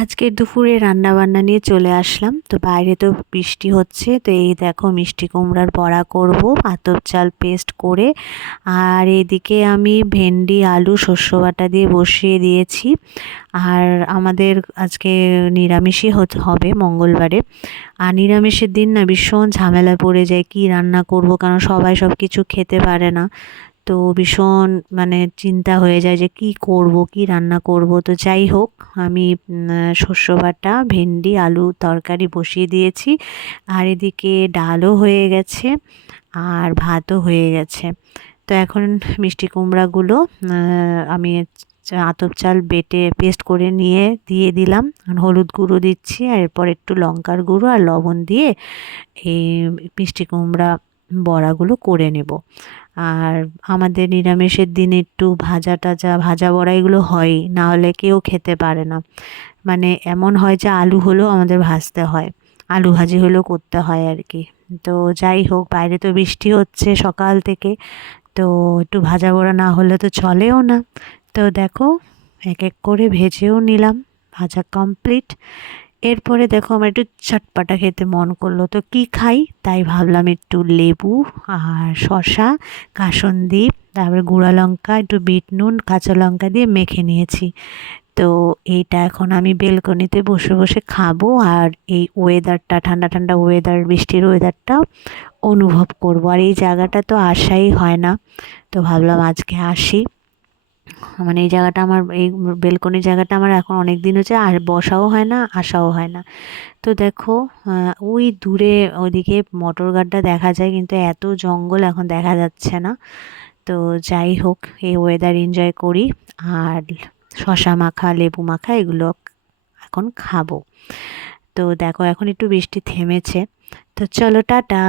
আজকের দুপুরে রান্না বান্না নিয়ে চলে আসলাম। তো বাইরে তো বৃষ্টি হচ্ছে, তো এই দেখো মিষ্টি কুমড়ার বড়া করব আতপ চাল পেস্ট করে। আর এদিকে আমি ভেন্ডি আলু শস্য বাটা দিয়ে বসিয়ে দিয়েছি। আর আমাদের আজকে নিরামিষই হবে মঙ্গলবারে। আর নিরামিষের দিন না ভীষণ ঝামেলায় পড়ে যায়, কি রান্না করব, কারণ সবাই সব কিছু খেতে পারে না। তো ভীষণ চিন্তা হয়ে যায় যে কি করব, কি রান্না করব। তো যাই হোক, আমি শস্য বাটা ভেন্ডি আলু তরকারি বসিয়ে দিয়েছি। আর এদিকে ডালও হয়ে গেছে আর ভাতও হয়ে গেছে। তো এখন মিষ্টি কুমড়াগুলো আমি আতপ চাল বেটে পেস্ট করে নিয়ে দিয়ে দিলাম। হলুদ গুঁড়ো দিচ্ছি আর এরপর একটু লঙ্কার গুঁড়ো আর লবণ দিয়ে এই মিষ্টি কুমড়া বড়াগুলো করে নেব। আর আমাদের নিরামিষের দিন একটু ভাজা টাজা ভাজা বড়া এগুলো হয়ই, না হলে কেউ খেতে পারে না। এমন হয় যে আলু হলেও আমাদের ভাজতে হয়, আলু ভাজি হলেও করতে হয় আর কি। তো যাই হোক, বাইরে তো বৃষ্টি হচ্ছে সকাল থেকে, তো একটু ভাজা বড়া না হলে তো চলেও না। তো দেখো, এক এক করে ভেজেও নিলাম, ভাজা কমপ্লিট। এরপরে দেখো আমার একটু চটপাটা খেতে মন করলো, তো কি খাই তাই ভাবলাম একটু লেবু আর শসা কাসুন্দি তারপরে গুঁড়া লঙ্কা একটু বিট নুন কাঁচা লঙ্কা দিয়ে মেখে নিয়েছি। তো এইটা এখন আমি বেলকনিতে বসে বসে খাবো আর এই ওয়েদারটা ঠান্ডা ঠান্ডা ওয়েদার বৃষ্টির ওয়েদারটা অনুভব করব। আর এই জায়গাটা তো আসাই হয় না, তো ভাবলাম আজকে আসি। এই জায়গাটা আমার এই বেলকনি জায়গাটা আমার এখন অনেক দিন হচ্ছে, আর বসাও হয় না আসাও হয় না। তো দেখো, ওই দূরে ওইদিকে মোটর গাড়িটা দেখা যায়, কিন্তু এত জঙ্গল এখন দেখা যাচ্ছে না। তো যাই হোক, এই ওয়েদার এনজয় করি। আর শশা মাখা লেবু মাখা এগুলো এখন খাবো। তো দেখো এখন একটু বৃষ্টি থেমেছে। তো চলো টাটা।